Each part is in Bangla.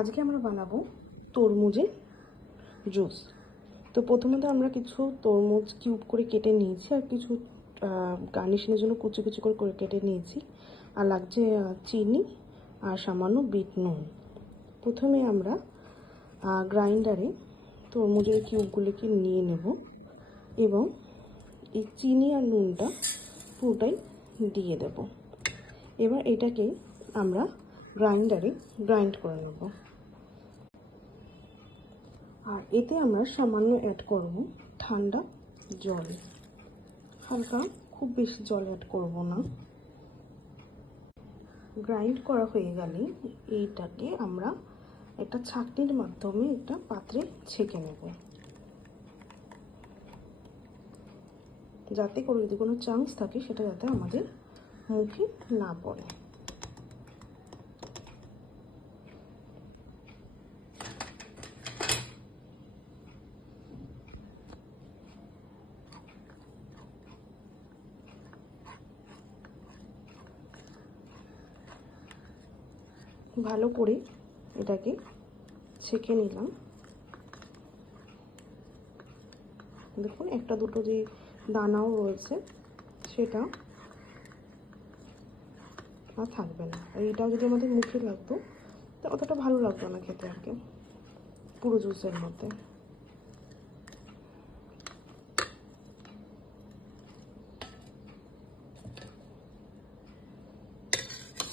আজকে আমরা বানাবো তরমুজের জুস। তো প্রথমে আমরা কিছু তরমুজ কিউব করে কেটে নিয়েছি, আর কিছু গার্নিশিংয়ের জন্য কুচি কুচি করে কেটে নিয়েছি। আর লাগছে চিনি আর সামান্য বিট নুন। প্রথমে আমরা গ্রাইন্ডারে তরমুজের কিউবগুলিকে নিয়ে নেব এবং এই চিনি আর নুনটা পুরোটাই দিয়ে দেব। এবার এটাকে আমরা গ্রাইন্ডারে গ্রাইন্ড করে নেব। আর এতে আমরা সামান্য অ্যাড করব ঠান্ডা জল, হালকা, খুব বেশি জল অ্যাড করব না। গ্রাইন্ড করা হয়ে গেলে এইটাকে আমরা একটা ছাঁকনির মাধ্যমে একটা পাত্রে ছেঁকে নেব, যাতে করে যদি কোনো চান্স থাকে সেটা যাতে আমাদের মুখে না পড়ে। ভালো করে এটাকে ছেঁকে নিলাম। দেখুন একটা দুটো যে দানাও রয়েছে সেটা আর থাকবে না। আর এটাও যদি আমাদের মুখে লাগতো তা অতটা ভালো লাগতো না খেতে আর কি, পুরো জুসের মধ্যে।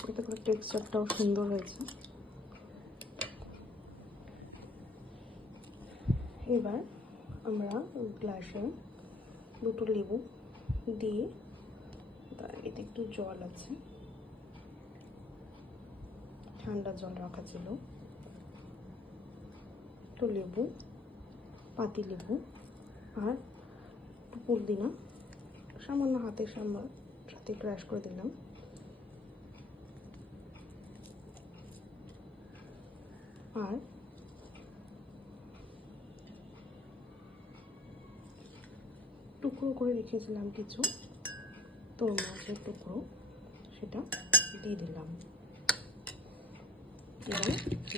এতে করে টেক্সচারটাও সুন্দর হয়েছে। এবার আমরা গ্লাসে দুটো লেবু দিয়ে, এতে একটু জল আছে, ঠান্ডা জল রাখা ছিল, একটু লেবু, পাতি লেবু আর একটু পুদিনা সামান্য হাতের সাথে ক্রাশ করে দিলাম। আর টুকরো করে রেখেছিলাম কিছু তরমুজের টুকরো, সেটা দিয়ে দিলাম। এবার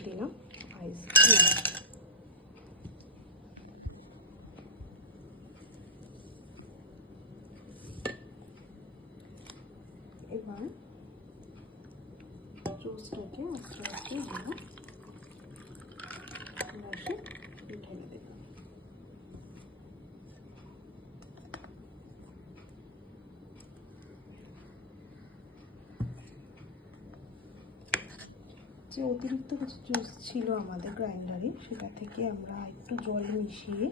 দিলাম আইসক্রিম। এবার জুসটাকে আস্তে আস্তে দিয়ে গ্লাসে ঢেলে দিলাম। যে অতিরিক্ত কিছু জুস ছিল আমাদের গ্রাইন্ডারে, সেটা থেকে আমরা একটু জল মিশিয়ে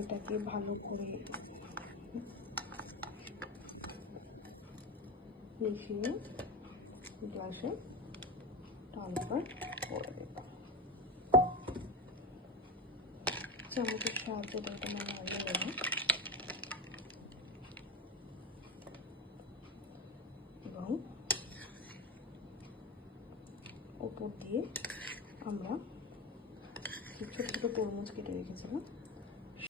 এটাকে ভালো করে মিশিয়ে গ্লাসে ট্রান্সফার করে দেব। চামচের সাহায্যে এটা নাড়িয়ে দেব এবং উপর দিয়ে আমরা ছোট ছোট তরমুজ কেটে রেখেছিলাম